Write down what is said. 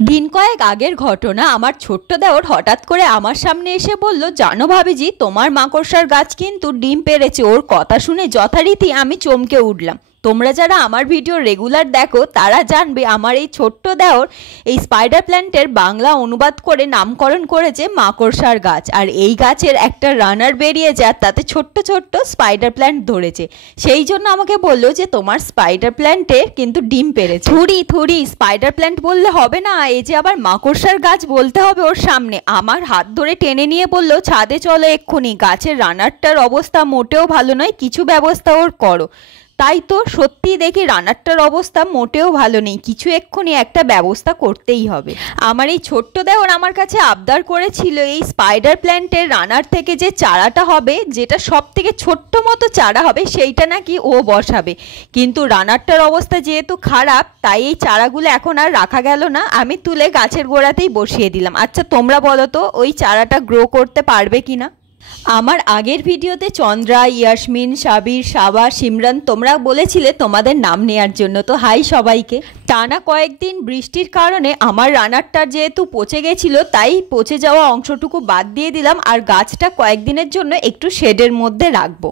দিন কয়েক আগের ঘটনা। আমার ছোট্ট দেওর হঠাৎ করে আমার সামনে এসে বলল, জানো ভাবিজি, তোমার মাকড়সার গাছ কিন্তু ডিম পেড়েছে। ওর কথা শুনে যথারীতি আমি চমকে উঠলাম। তোমরা যারা আমার ভিডিও রেগুলার দেখো তারা জানবে আমার এই ছোট্ট দেওর এই স্পাইডার প্ল্যান্টের বাংলা অনুবাদ করে নামকরণ করেছে মাকড়সার গাছ। আর এই গাছের একটা রানার বেরিয়ে যায়, তাতে ছোট্ট ছোট্ট স্পাইডার প্ল্যান্ট ধরেছে। সেই জন্য আমাকে বললো যে তোমার স্পাইডার প্ল্যান্টের কিন্তু ডিম পেড়েছে। থুড়ি স্পাইডার প্ল্যান্ট বললে হবে না, এই যে আবার মাকড়সার গাছ বলতে হবে ওর সামনে। আমার হাত ধরে টেনে নিয়ে বললো, ছাদে চলো এক্ষুনি, গাছের রানারটার অবস্থা মোটেও ভালো নয়, কিছু ব্যবস্থা ওর করো। তাই তো সত্যি দেখি রানারটার অবস্থা মোটেও ভালো নেই, কিছু এক্ষুনি একটা ব্যবস্থা করতেই হবে। আমার এই ছোট্ট দেওর আমার কাছে আবদার করেছিল এই স্পাইডার প্ল্যান্টের রানার থেকে যে চারাটা হবে, যেটা সব থেকে ছোট্ট মতো চারা হবে, সেইটা নাকি ও বসাবে। কিন্তু রানারটার অবস্থা যেহেতু খারাপ, তাই এই চারাগুলো এখন আর রাখা গেল না, আমি তুলে গাছের গোড়াতেই বসিয়ে দিলাম। আচ্ছা তোমরা বলো তো ওই চারাটা গ্রো করতে পারবে কিনা। আমার আগের ভিডিওতে চন্দ্রা, ইয়াসমিন, সাবির, সাবা, সিমরান তোমরা বলেছিলে তোমাদের নাম নেয়ার জন্য, তো হাই সবাইকে। টানা কয়েকদিন বৃষ্টির কারণে আমার রানারটা যেহেতু পচে গেছিল, তাই পচে যাওয়া অংশটুকু বাদ দিয়ে দিলাম আর গাছটা কয়েকদিনের জন্য একটু শেডের মধ্যে রাখবো।